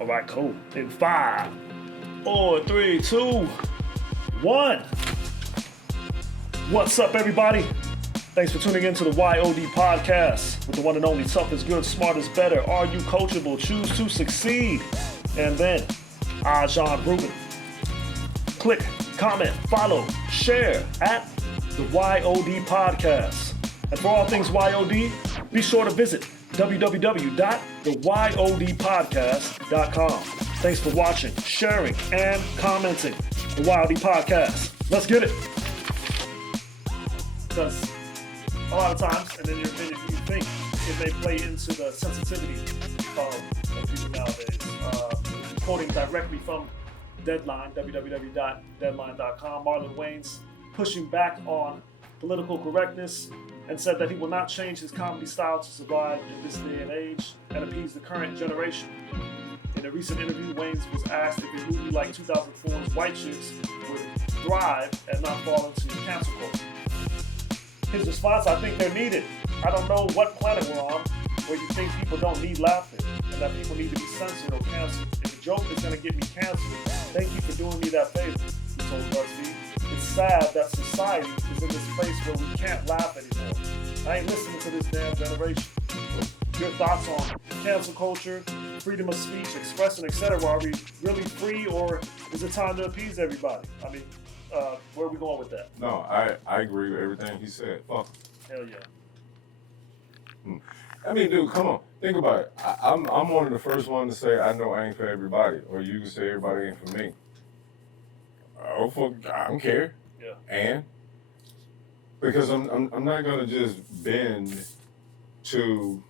All right, cool. In 5, 4, 3, 2, 1. What's up, everybody? Thanks for tuning in to the Y.O.D Podcast with the one and only tough is good, smart is better. Are you coachable? Choose to succeed. And then, Ajahn Ruben. Click, comment, follow, share at the Y.O.D Podcast. And for all things Y.O.D, be sure to visit www.theyodpodcast.com. Thanks for watching, sharing, and commenting. The Y.O.D Podcast. Let's get it. Because a lot of times, and in your opinion, you think it may play into the sensitivity of people nowadays. Quoting directly from Deadline, www.deadline.com, Marlon Wayans pushing back on political correctness and said that he will not change his comedy style to survive in this day and age and appease the current generation. In a recent interview, Wayans was asked if a movie like 2004's White Chicks would thrive and not fall into cancel culture. His response, I think they're needed. I don't know what planet we're on where you think people don't need laughter and that people need to be censored or canceled. If a joke is going to get me canceled, thank you for doing me that favor, he told BuzzFeed. It's sad that society is in this place where we can't laugh anymore. I ain't listening to this damn generation. Your thoughts on cancel culture, freedom of speech, expressing, etc. Are we really free, or is it time to appease everybody? I mean, where are we going with that? No, I agree with everything he said. Fuck. Hell yeah. I mean, dude, come on. Think about it. I'm one of the first ones to say I know I ain't for everybody, or you can say everybody ain't for me. Oh, fuck, I don't care. Yeah. And because I'm not gonna just bend to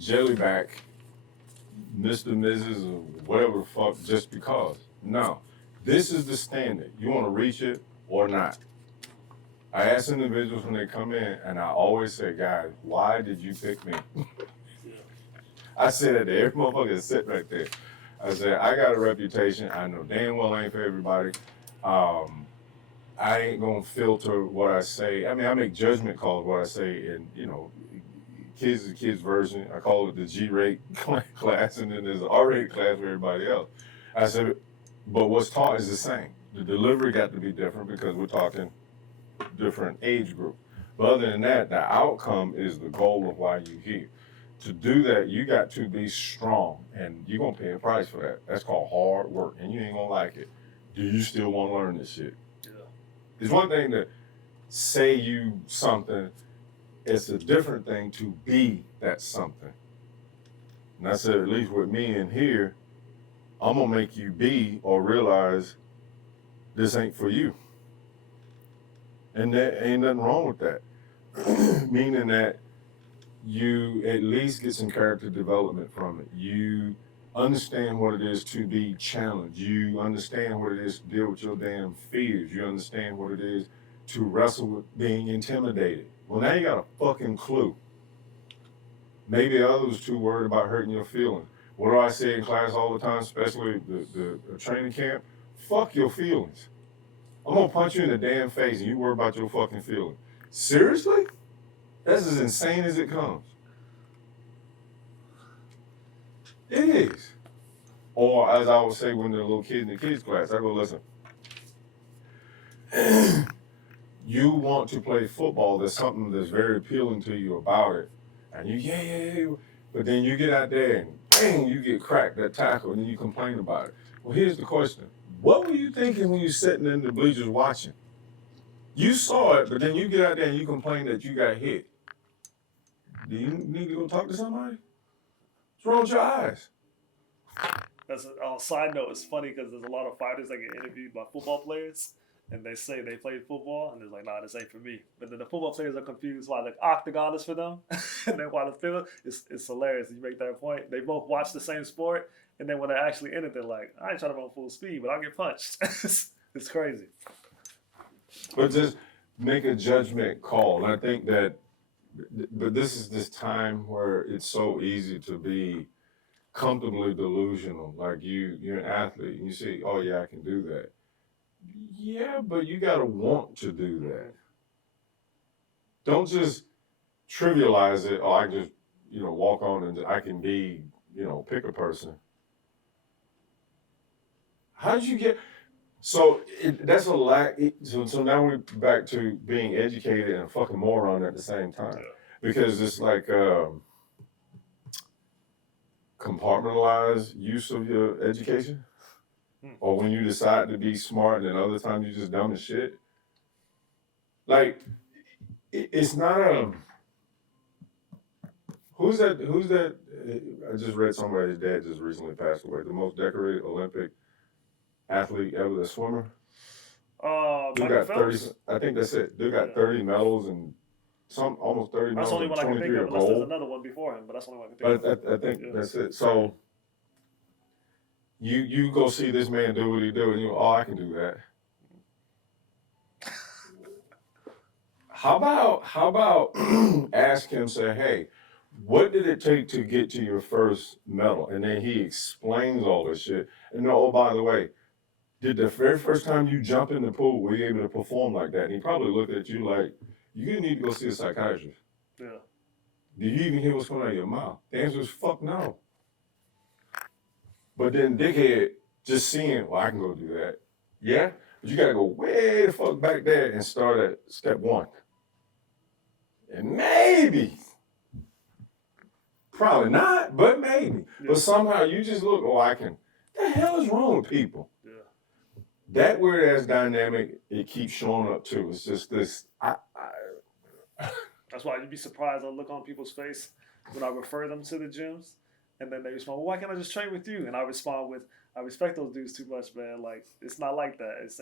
jellyback Mr. Mrs. or whatever the fuck just because. No. This is the standard. You want to reach it or not. I ask individuals when they come in, and I always say, guys, why did you pick me? I say that to every motherfucker that sit right there. I said, I got a reputation. I know damn well I ain't for everybody. I ain't going to filter what I say. I mean, I make judgment calls what I say, and, you know, kids is the kids version. I call it the G-rate class, and then there's an R-rate class for everybody else. I said, but what's taught is the same. The delivery got to be different because we're talking different age group. But other than that, the outcome is the goal of why you're here. To do that, you got to be strong, and you're going to pay a price for that. That's called hard work, and you ain't going to like it. Do you still want to learn this shit? Yeah. It's one thing to say you something. It's a different thing to be that something. And I said, at least with me in here, I'm going to make you be or realize this ain't for you. And there ain't nothing wrong with that. Meaning that you at least get some character development from it. You understand what it is to be challenged. You understand what it is to deal with your damn fears. You understand what it is to wrestle with being intimidated. Well, now you got a fucking clue. Maybe others too worried about hurting your feelings. What do I say in class all the time, especially the training camp? Fuck your feelings. I'm gonna punch you in the damn face and you worry about your fucking feelings. Seriously? That's as insane as it comes. It is. Or as I would say when they're little kids in the kids class, I go, listen, you want to play football, there's something that's very appealing to you about it. And you, yeah. But then you get out there and bang, you get cracked, that tackle, and then you complain about it. Well, here's the question. What were you thinking when you were sitting in the bleachers watching? You saw it, but then you get out there and you complain that you got hit. Do you need to go talk to somebody? What's wrong with your eyes? That's on a side note, it's funny because there's a lot of fighters that get interviewed by football players, and they say they played football, and they're like, nah, this ain't for me. But then the football players are confused why the octagon is for them, and then why the field, it's hilarious. You make that point. They both watch the same sport, and then when they're actually in it, they're like, I ain't trying to run full speed, but I'll get punched. It's crazy. But just make a judgment call. And I think that, but this is this time where it's so easy to be comfortably delusional. Like you're an athlete, and you say, oh yeah, I can do that. Yeah, but you got to want to do that. Don't just trivialize it. Oh, I just, walk on and I can be, pick a person. How did you get? So that's a lack. So now we're back to being educated and a fucking moron at the same time, because it's like compartmentalized use of your education, or when you decide to be smart, and then other times you just dumb as shit. Like it's not a. Who's that? I just read somebody's dad just recently passed away. The most decorated Olympic athlete ever, the swimmer. Dude got 30. I think that's it. Dude got 30 medals and almost 30 medals. That's the only one I can think of, unless there's another one before him. But that's the only one I can think of. I think that's it. So you go see this man do what he do, and you go, oh, I can do that. How about ask him, say, hey, what did it take to get to your first medal? And then he explains all this shit. And oh, by the way, did the very first time you jump in the pool, were you able to perform like that? And he probably looked at you like, you need to go see a psychiatrist. Yeah. Did you even hear what's coming out of your mouth? The answer is fuck no. But then dickhead just seeing, well, I can go do that. Yeah? But you gotta go way the fuck back there and start at step one. And maybe, probably not, but maybe. Yeah. But somehow you just look, oh, I can. The hell is wrong with people? Yeah. That weird ass dynamic, it keeps showing up too. It's just this. That's why you'd be surprised. I look on people's face when I refer them to the gyms, and then they respond, well, why can't I just train with you? And I respond with, I respect those dudes too much, man. Like, it's not like that. It's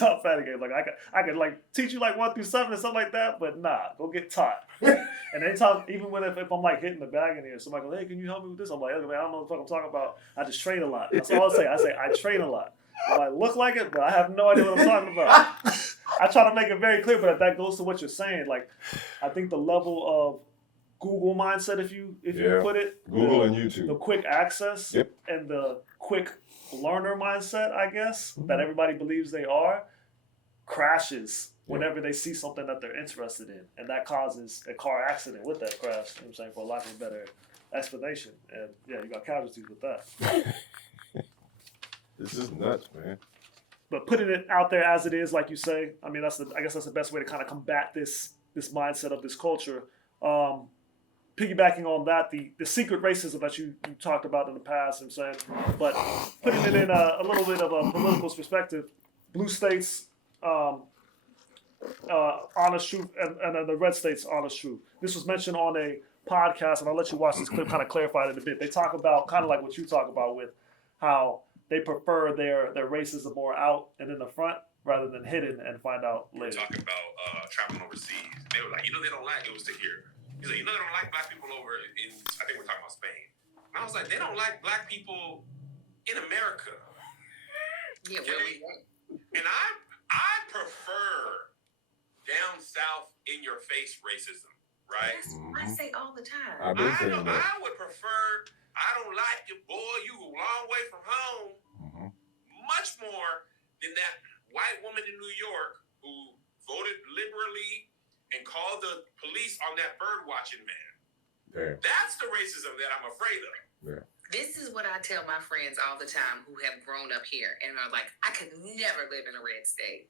not fatty game. Like, I could like teach you like 1 through 7 or something like that, but nah, go get taught. And anytime, even when if I'm like hitting the bag in here, somebody goes, hey, can you help me with this? I'm like, okay, man, I don't know what the fuck I'm talking about. I just train a lot. That's all I say. I say I train a lot. I might look like it, but I have no idea what I'm talking about. I try to make it very clear, but that goes to what you're saying. Like, I think the level of Google mindset, if you put it, Google and YouTube, the quick access, and the quick learner mindset, I guess, that everybody believes they are, crashes whenever they see something that they're interested in, and that causes a car accident with that crash. You know what I'm saying, for lack of a better explanation, and yeah, you got casualties with that. This is nuts, man. But putting it out there as it is, like you say, I mean, I guess that's the best way to kind of combat this mindset of this culture. Piggybacking on that, the secret racism that you talked about in the past, I'm saying, but putting it in a little bit of a political perspective, blue states, honest truth, and the red states, honest truth. This was mentioned on a podcast, and I'll let you watch this clip, kind of clarify it a bit. They talk about, kind of like what you talk about, with how they prefer their racism more out and in the front rather than hidden and find out later. Talking about traveling overseas. They were like, they don't like, it was to hear. He's like, they don't like black people over in, I think we're talking about Spain. And I was like, they don't like black people in America. Yeah, and I prefer down south in your face racism, right? I say all the time. I would prefer, I don't like you, boy, you a long way from home. Much more than that white woman in New York who voted liberally and called the police on that bird watching man. Damn. That's the racism that I'm afraid of. Yeah. This is what I tell my friends all the time who have grown up here and are like, I could never live in a red state.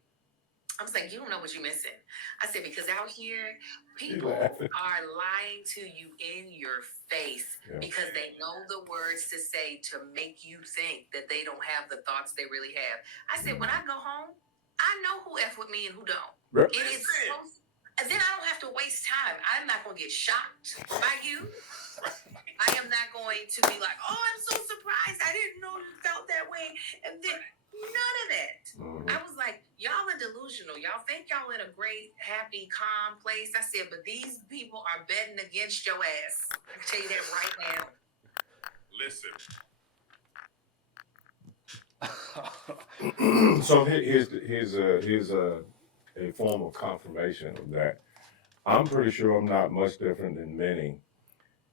I was like, you don't know what you're missing. I said, because out here, people are lying to you in your face because they know the words to say to make you think that they don't have the thoughts they really have. I said, when I go home, I know who F with me and who don't. Right. It is so, and then I don't have to waste time. I'm not going to get shocked by you. I am not going to be like, oh, I'm so surprised. I didn't know you felt that way. And then none of that. I was like, y'all are delusional. Y'all think y'all in a great, happy, calm place. I said, but these people are betting against your ass. I can tell you that right now. Listen. So here's a form of confirmation of that. I'm pretty sure I'm not much different than many.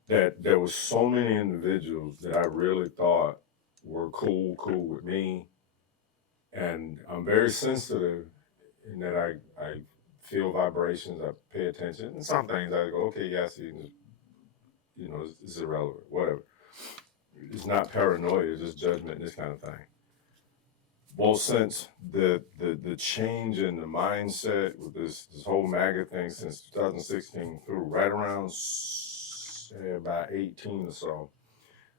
That there was so many individuals that I really thought were cool with me. And I'm very sensitive in that I feel vibrations, I pay attention. And some things I go, okay, yeah, I see, it's irrelevant, whatever. It's not paranoia, it's just judgment, this kind of thing. Well, since the change in the mindset with this whole MAGA thing since 2016 through right around say, about 18 or so,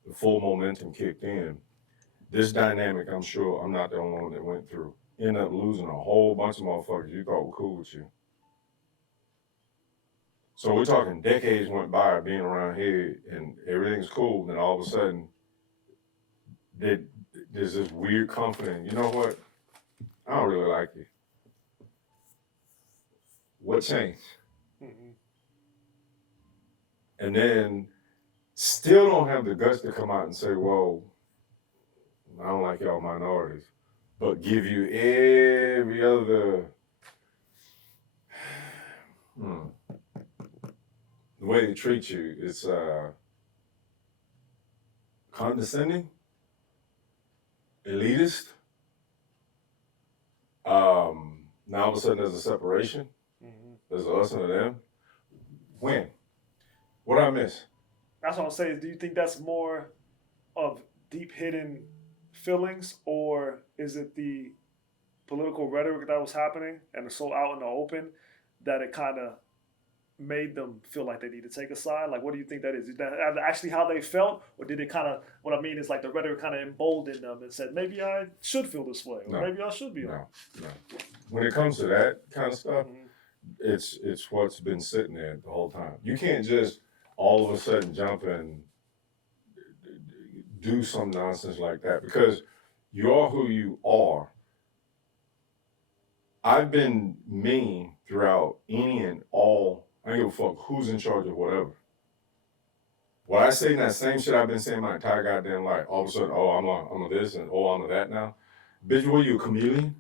the full momentum kicked in. This dynamic, I'm sure I'm not the only one that went through. Ended up losing a whole bunch of motherfuckers you thought were cool with you. So we're talking decades went by being around here and everything's cool, and then all of a sudden there's this weird confidence. You know what? I don't really like you. What changed? Mm-hmm. And then still don't have the guts to come out and say, well, I don't like y'all minorities, but give you every other the way they treat you is condescending, elitist. Now all of a sudden there's a separation. Mm-hmm. There's us and them. When? What did I miss? That's what I'm saying. Do you think that's more of deep hidden feelings, or is it the political rhetoric that was happening and it's so out in the open that it kind of made them feel like they need to take a side? Like, what do you think that is? Is that actually how they felt, or did it kind of, what I mean is like the rhetoric kind of emboldened them and said, maybe I should feel this way, or maybe I should be on. No. When it comes to that kind of stuff, Mm-hmm. it's what's been sitting there the whole time. You can't just all of a sudden jump and do some nonsense like that because you are who you are. I've been mean throughout any and all. I don't give a fuck who's in charge of whatever. What I say that same shit I've been saying my entire goddamn life. All of a sudden, oh, I'm a this and oh, I'm a that now. Bitch, what are you, a chameleon?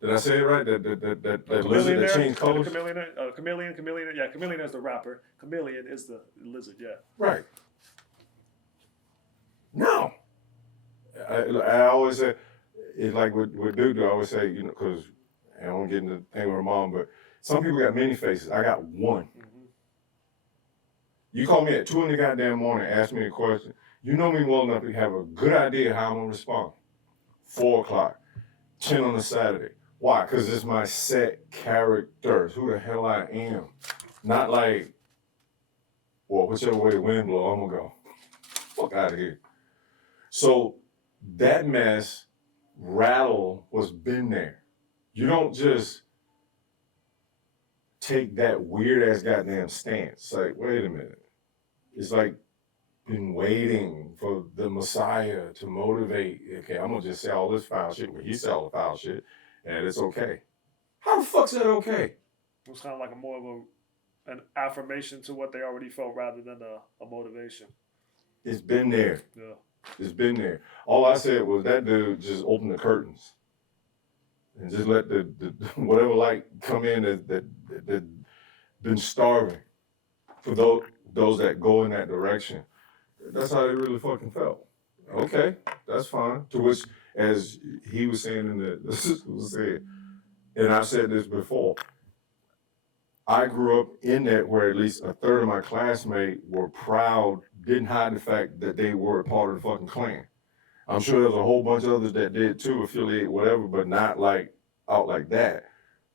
Did I say it right? That lizard that changed colors? Chameleon. Yeah, Chameleon is the rapper. Chameleon is the lizard, yeah. Right. No. I always say, it's like with Duke, I always say, you know, because I don't get into the thing with her mom, but some people got many faces. I got one. Mm-hmm. You call me at 2 in the goddamn morning, ask me a question. You know me well enough to have a good idea how I'm going to respond. 4 o'clock, 10 on a Saturday. Why? Because it's my set characters, who the hell I am. Not like, well, whichever way the wind blows, I'm going to go. Fuck out of here. So that mess, rattle, was been there. You don't just take that weird-ass goddamn stance. It's like, wait a minute. It's like been waiting for the Messiah to motivate. Okay, I'm going to just say all this foul shit when he said all the foul shit, and it's okay. How the fuck's that okay? It was kind of like more of an affirmation to what they already felt rather than a motivation. It's been there. Yeah. It's been there. All I said was that dude just open the curtains and just let the whatever light come in that been starving for those that go in that direction. That's how they really fucking felt. Okay, that's fine. To which, as he was saying and I've said this before, I grew up in that where at least a third of my classmates were proud, didn't hide the fact that they were a part of the fucking Klan. I'm sure there's a whole bunch of others that did too, affiliate, whatever, but not like out like that.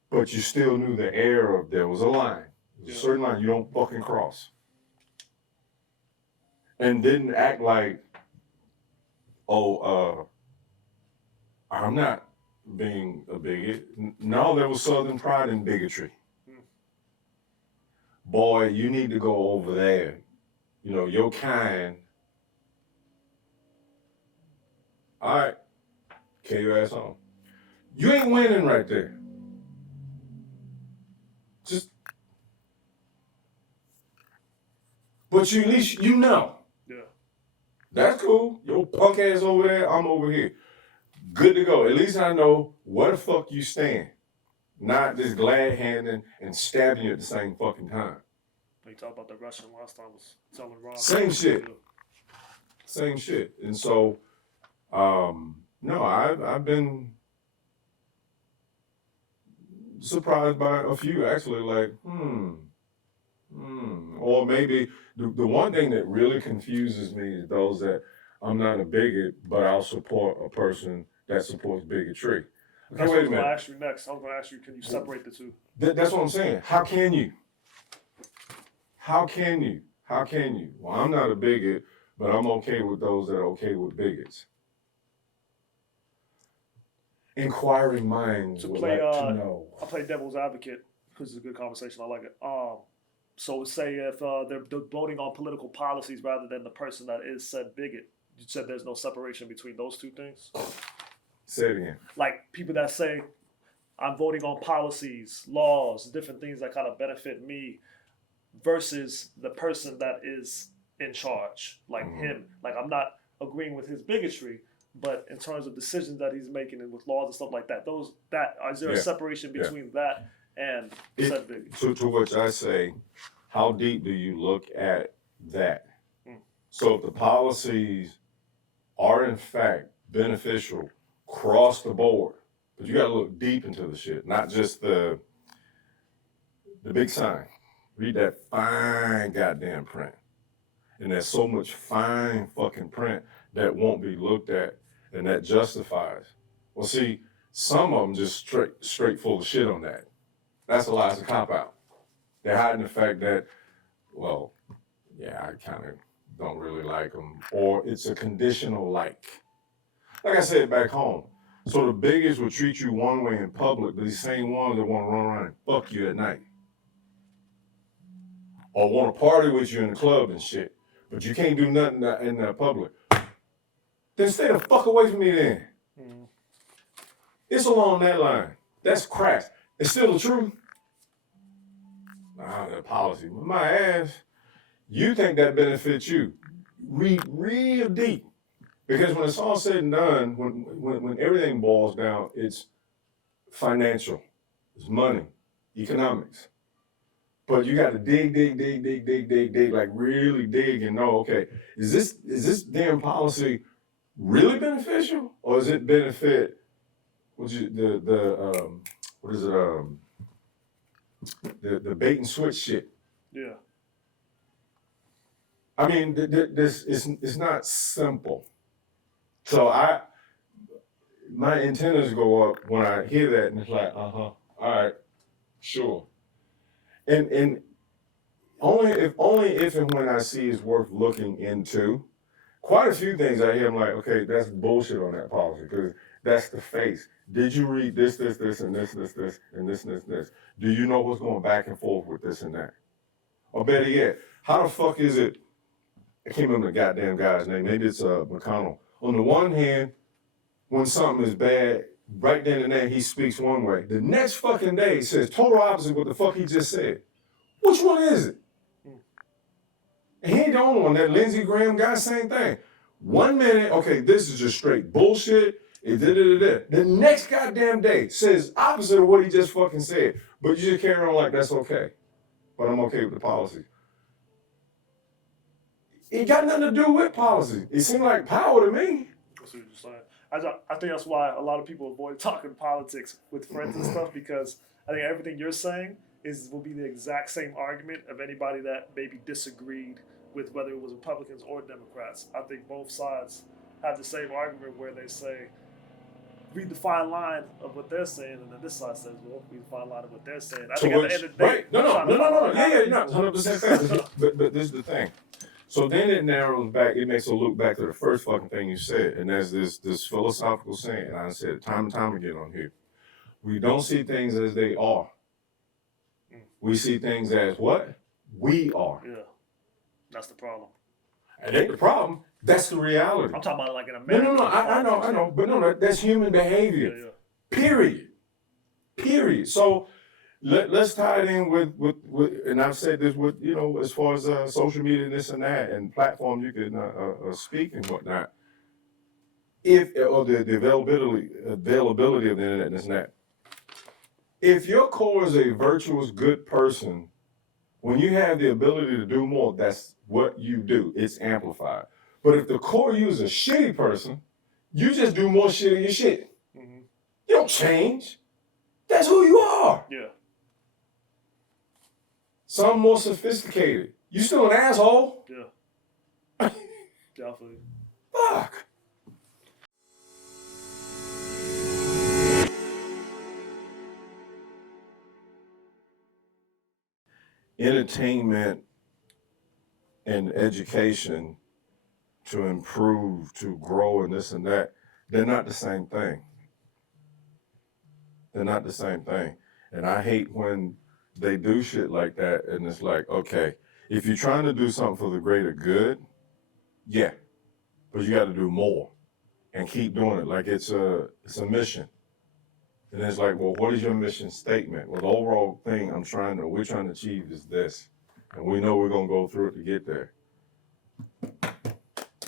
But you still knew the air of there was a line. There's a certain line you don't fucking cross. And didn't act like, oh, I'm not being a bigot. No, there was Southern pride and bigotry. Boy, you need to go over there. You know, your kind. All right, carry your ass on. You ain't winning right there. But you at least you know. Yeah. That's cool. Your punk ass over there, I'm over here. Good to go. At least I know where the fuck you stand. Not just glad handing and stabbing you at the same fucking time. You talked about the Russian last time was telling Rob. Same shit. Same shit. And so, no, I've been surprised by a few actually, like, or maybe the one thing that really confuses me is those that I'm not a bigot, but I'll support a person that supports bigotry. Okay, That's what I wait a was going to minute. ask you next. I was going to ask you, can you separate the two? That's what I'm saying. How can you? How can you? How can you? Well, I'm not a bigot, but I'm okay with those that are okay with bigots. Inquiring minds would like to know. I play devil's advocate because it's a good conversation. I like it. So say if they're voting on political policies rather than the person that is said bigot, you said there's no separation between those two things? Say it again. Like people that say, I'm voting on policies, laws, different things that kind of benefit me versus the person that is in charge, like him. Like I'm not agreeing with his bigotry, but in terms of decisions that he's making and with laws and stuff like that, is there a separation between that and said bigotry? To which I say, how deep do you look at that? So if the policies are in fact beneficial across the board, but you got to look deep into the shit, not just the big sign. Read that fine goddamn print. And there's so much fine fucking print that won't be looked at and that justifies. Well, see, some of them just straight full of shit on that. That's a lie. It's a cop-out. They're hiding the fact that, well, yeah, I kind of don't really like them. Or it's a conditional like. Like I said back home. So the biggest will treat you one way in public, but these same ones that want to run around and fuck you at night. Or want to party with you in the club and shit, but you can't do nothing in the public. Then stay the fuck away from me then. It's along that line. That's crass. It's still the truth. Nah, the policy. My ass, you think that benefits you. Read real deep. Because when it's all said and done, when everything boils down, it's financial. It's money, economics. But you got to dig, like really dig and know, okay, is this damn policy really beneficial, or does it benefit the bait and switch shit? Yeah. I mean, this it's not simple. So my antennas go up when I hear that, and it's like, all right, sure. And only if and when I see it's worth looking into. Quite a few things I hear, I'm like, okay, that's bullshit on that policy, because that's the face. Did you read this, and this, and this, and this? Do you know what's going back and forth with this and that? Or better yet, how the fuck is it, I can't remember the goddamn guy's name, maybe it's McConnell. On the one hand, when something is bad, right then and there, he speaks one way. The next fucking day, he says total opposite of what the fuck he just said. Which one is it? And he ain't the only one. That Lindsey Graham guy, same thing. 1 minute, okay, this is just straight bullshit. The next goddamn day says opposite of what he just fucking said. But you just carry on like that's okay. But I'm okay with the policy. It got nothing to do with policy. It seemed like power to me. That's what you're saying. I think that's why a lot of people avoid talking politics with friends and stuff, because I think everything you're saying will be the exact same argument of anybody that maybe disagreed with whether it was Republicans or Democrats. I think both sides have the same argument where they say, read the fine line of what they're saying, and then this side says, well, read the fine line of what they're saying. I think at the end of the day, right. No. Yeah, you're not 100% fair. But this is the thing. So then it narrows back, it makes a look back to the first fucking thing you said, and that's this philosophical saying, and I said it time and time again on here. We don't see things as they are. We see things as what? We are. Yeah. That's the problem. It ain't the problem. That's the reality. I'm talking about like in America. No. I know. But no, that's human behavior. Yeah. Period. So let's tie it in with, and I've said this with, as far as social media and this and that, and platform you can speak and whatnot. Or the availability of the internet and this and that. If your core is a virtuous, good person, when you have the ability to do more, that's what you do. It's amplified. But if the core you is a shitty person, you just do more shitty shit. Mm-hmm. You don't change. That's who you are. Yeah. Some more sophisticated. You still an asshole. Yeah. Definitely. Fuck. Entertainment and education to improve, to grow, and this and that, they're not the same thing. They're not the same thing. And I hate when they do shit like that, and it's like, okay, if you're trying to do something for the greater good, yeah, but you got to do more and keep doing it. Like it's a mission. And it's like, well, what is your mission statement? Well, the overall thing we're trying to achieve is this. And we know we're going to go through it to get there.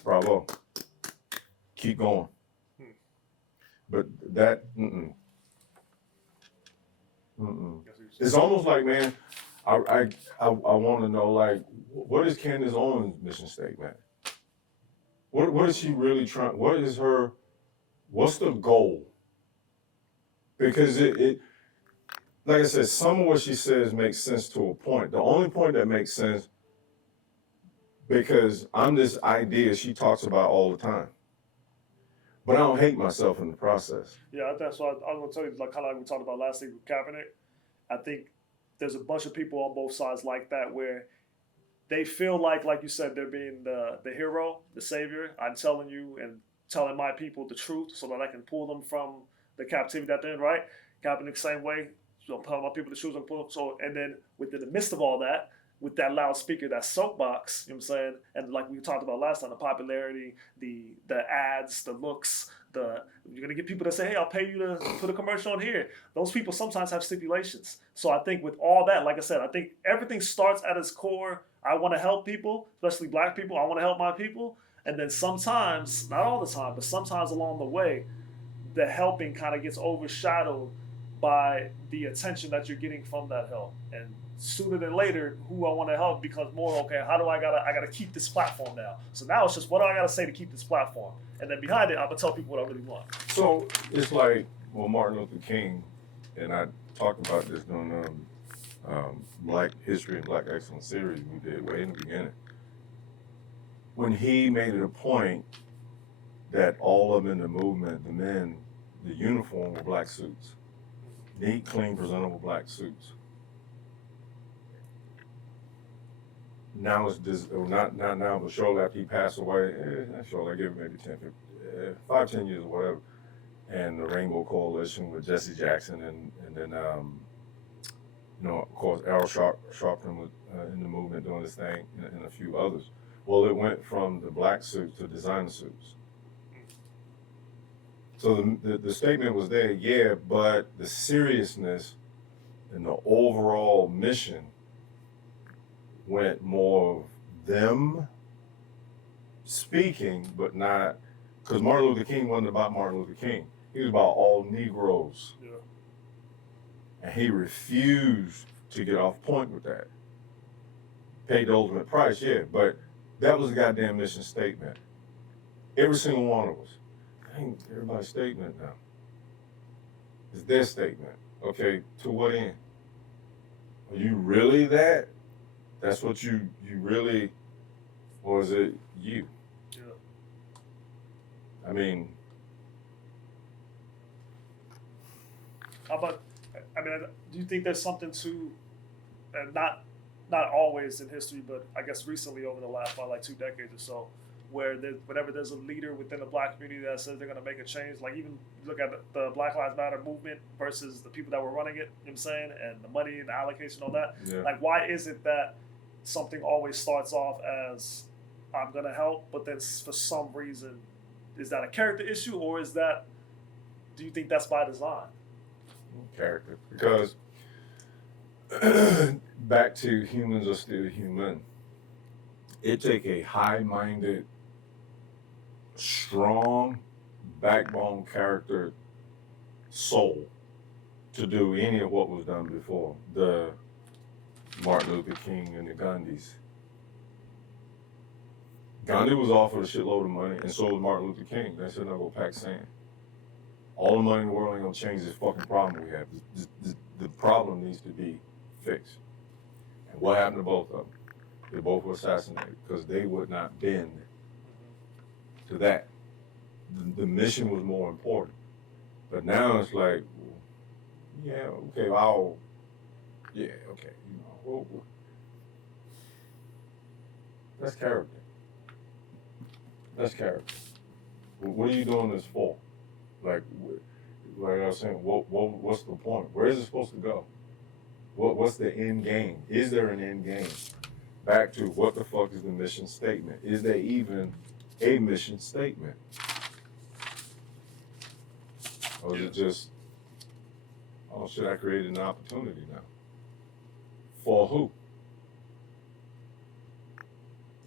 Bravo. Keep going. But that, It's almost like, man, I want to know, like, what is Candace Owens' mission statement? What is she really trying, what's the goal? Because it like I said, some of what she says makes sense to a point. The only point that makes sense, because I'm this idea she talks about all the time. But I don't hate myself in the process. Yeah, that's what I was going to tell you, like kind of like we talked about last week with Kaepernick. I think there's a bunch of people on both sides like that where they feel like you said, they're being the hero, the savior. I'm telling you and telling my people the truth so that I can pull them from the captivity that they're in, right? Kaepernick, same way. So I'm telling my people the truth and pull them. So, and then within the midst of all that, with that loudspeaker, that soapbox, you know what I'm saying? And like we talked about last time, the popularity, the ads, the looks, you're going to get people that say, hey, I'll pay you to put a commercial on here. Those people sometimes have stipulations. So I think with all that, like I said, I think everything starts at its core. I want to help people, especially black people. I want to help my people. And then sometimes, not all the time, but sometimes along the way, the helping kind of gets overshadowed by the attention that you're getting from that help. And sooner than later, who I want to help becomes more, okay, how do I gotta keep this platform now? So now it's just, what do I gotta say to keep this platform? And then behind it, I'm gonna tell people what I really want. So it's like, well, Martin Luther King, and I talked about this during Black History and Black Excellence series we did way in the beginning. When he made it a point that all of them in the movement, the men, the uniform were black suits. Neat, clean, presentable black suits. Now it's just, not now, but shortly after he passed away, not shortly, I give him maybe 5-10 years or whatever, and the Rainbow Coalition with Jesse Jackson and then, of course, Al Sharpton was in the movement doing this thing and a few others. Well, it went from the black suits to designer suits. So the statement was there, yeah, but the seriousness and the overall mission went more of them speaking, but not, because Martin Luther King wasn't about Martin Luther King. He was about all Negroes. Yeah. And he refused to get off point with that. Paid the ultimate price, yeah, but that was a goddamn mission statement. Every single one of us. Ain't everybody's statement now. It's their statement. Okay, to what end? Are you really that? That's what you really, or is it you? Yeah. I mean, how about, do you think there's something to, and not always in history, but I guess recently over the last probably like 2 decades or so, where whenever there's a leader within the black community that says they're going to make a change, like even look at the Black Lives Matter movement versus the people that were running it, you know what I'm saying, and the money and the allocation, all that. yeah. Like, why is it that something always starts off as, I'm going to help, but then for some reason, is that a character issue, or do you think that's by design? Character. Because back to humans are still human. It take a high-minded, strong, backbone character soul to do any of what was done before. The Martin Luther King and the Gandhis. Gandhi was offered a shitload of money, and so was Martin Luther King. They said, no, go pack sand. All the money in the world ain't gonna change this fucking problem we have. The problem needs to be fixed. And what happened to both of them? They both were assassinated because they would not bend to to that. The mission was more important. But now it's like, yeah, okay, that's character. That's character. What are you doing this for? Like I was saying, what's the point? Where is it supposed to go? What's the end game? Is there an end game? Back to what the fuck is the mission statement? Is there even a mission statement? Or is it just, oh shit, I created an opportunity now? For who?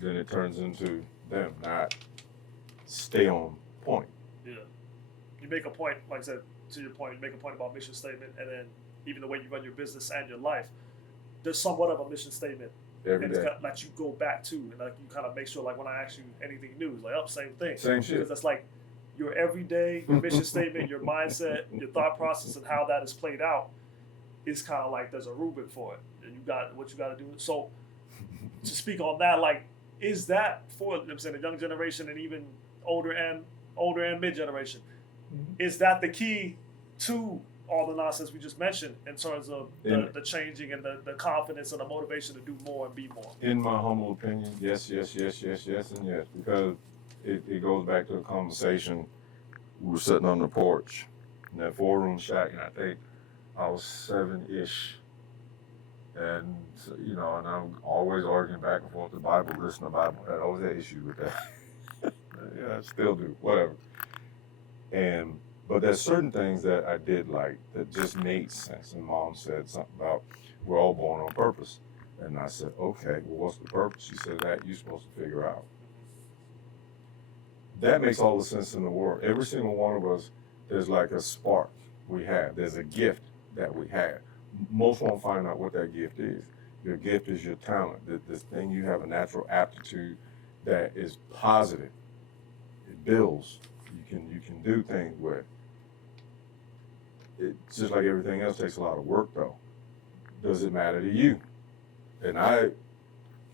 Then it turns into them not stay on point. Yeah. You make a point, like I said, to your point, you make a point about mission statement, and then even the way you run your business and your life, there's somewhat of a mission statement. Every and day. it's got, like, you go back to, and like you kind of make sure, like, when I ask you anything new, it's like, oh, same thing. Same shit. Because that's like your everyday, your mission statement, your mindset, your thought process, and how that is played out is kind of like there's a Ruben for it, and you got what you got to do. So to speak on that, like, is that for, I'm saying, the young generation and even older and mid generation, is that the key to all the nonsense we just mentioned in terms of the changing and the confidence and the motivation to do more and be more? In my humble opinion, yes, and yes, because it goes back to the conversation. We were sitting on the porch in that 4-room shack, and I think I was 7-ish. And, and I'm always arguing back and forth the Bible, listen to the Bible. I always had issues with that. Yeah, I still do, whatever. But there's certain things that I did like that just made sense. And Mom said something about we're all born on purpose. And I said, okay, well, what's the purpose? She said, that you're supposed to figure out. That makes all the sense in the world. Every single one of us, there's like a spark we have. There's a gift that we have. Most won't find out what that gift is. Your gift is your talent. This thing you have a natural aptitude that is positive. It builds. You can do things with. It's just like everything else takes a lot of work though. Does it matter to you? And I,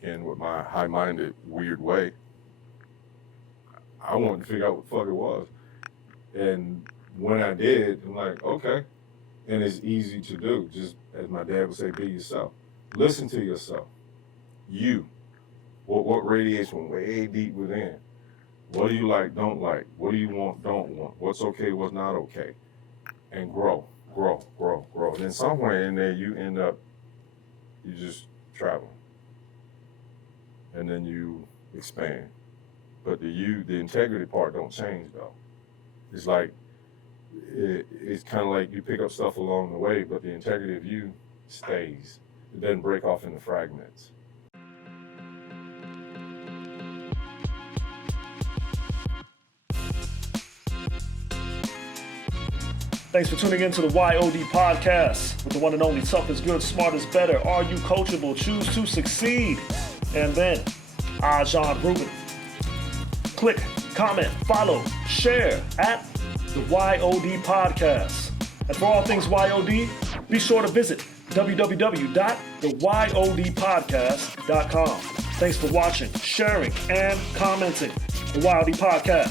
with my high-minded, weird way, I wanted to figure out what the fuck it was. And when I did, I'm like, okay. And it's easy to do. Just as my dad would say, be yourself. Listen to yourself. You. What radiates from way deep within? What do you like, don't like? What do you want, don't want? What's okay, what's not okay? And grow. And then somewhere in there you end up, you just travel. And then you expand. But the integrity part don't change though. It's like, it's kind of like you pick up stuff along the way, but the integrity of you stays. It doesn't break off into fragments. Thanks for tuning in to the Y.O.D Podcast with the one and only Tough is Good, Smart is Better. Are you coachable? Choose to succeed. And then Ajahn Ruben. Click, comment, follow, share at the Y.O.D Podcast. And for all things Y.O.D, be sure to visit www.theyodpodcast.com. Thanks for watching, sharing, and commenting the Y.O.D Podcast.